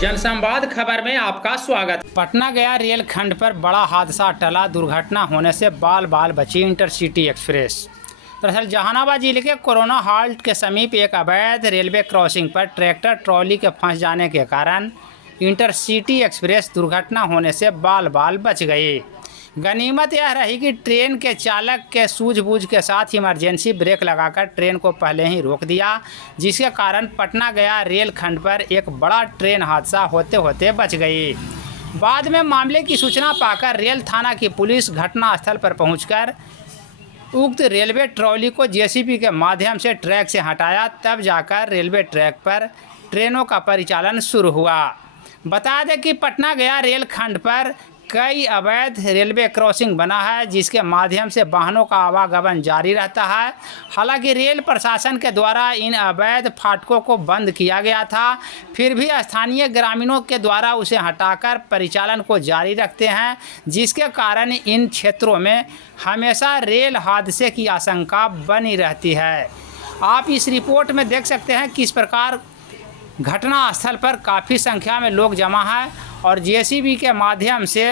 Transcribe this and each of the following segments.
जनसंवाद खबर में आपका स्वागत। पटना गया रेलखंड पर बड़ा हादसा टला, दुर्घटना होने से बाल बाल बची इंटरसिटी एक्सप्रेस। दरअसल जहानाबाद जिले के कोरोना हाल्ट के समीप एक अवैध रेलवे क्रॉसिंग पर ट्रैक्टर ट्रॉली के फंस जाने के कारण इंटरसिटी एक्सप्रेस दुर्घटना होने से बाल बाल बच गई। गनीमत यह रही कि ट्रेन के चालक के सूझबूझ के साथ इमरजेंसी ब्रेक लगाकर ट्रेन को पहले ही रोक दिया, जिसके कारण पटना गया रेलखंड पर एक बड़ा ट्रेन हादसा होते होते बच गई। बाद में मामले की सूचना पाकर रेल थाना की पुलिस घटनास्थल पर पहुंचकर उक्त रेलवे ट्रॉली को जेसीबी के माध्यम से ट्रैक से हटाया, तब जाकर रेलवे ट्रैक पर ट्रेनों का परिचालन शुरू हुआ। बता दें कि पटना गया रेलखंड पर कई अवैध रेलवे क्रॉसिंग बना है, जिसके माध्यम से वाहनों का आवागमन जारी रहता है। हालांकि रेल प्रशासन के द्वारा इन अवैध फाटकों को बंद किया गया था, फिर भी स्थानीय ग्रामीणों के द्वारा उसे हटाकर परिचालन को जारी रखते हैं, जिसके कारण इन क्षेत्रों में हमेशा रेल हादसे की आशंका बनी रहती है। आप इस रिपोर्ट में देख सकते हैं किस प्रकार घटनास्थल पर काफ़ी संख्या में लोग जमा है और जेसीबी के माध्यम से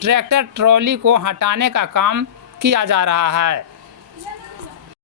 ट्रैक्टर ट्रॉली को हटाने का काम किया जा रहा है।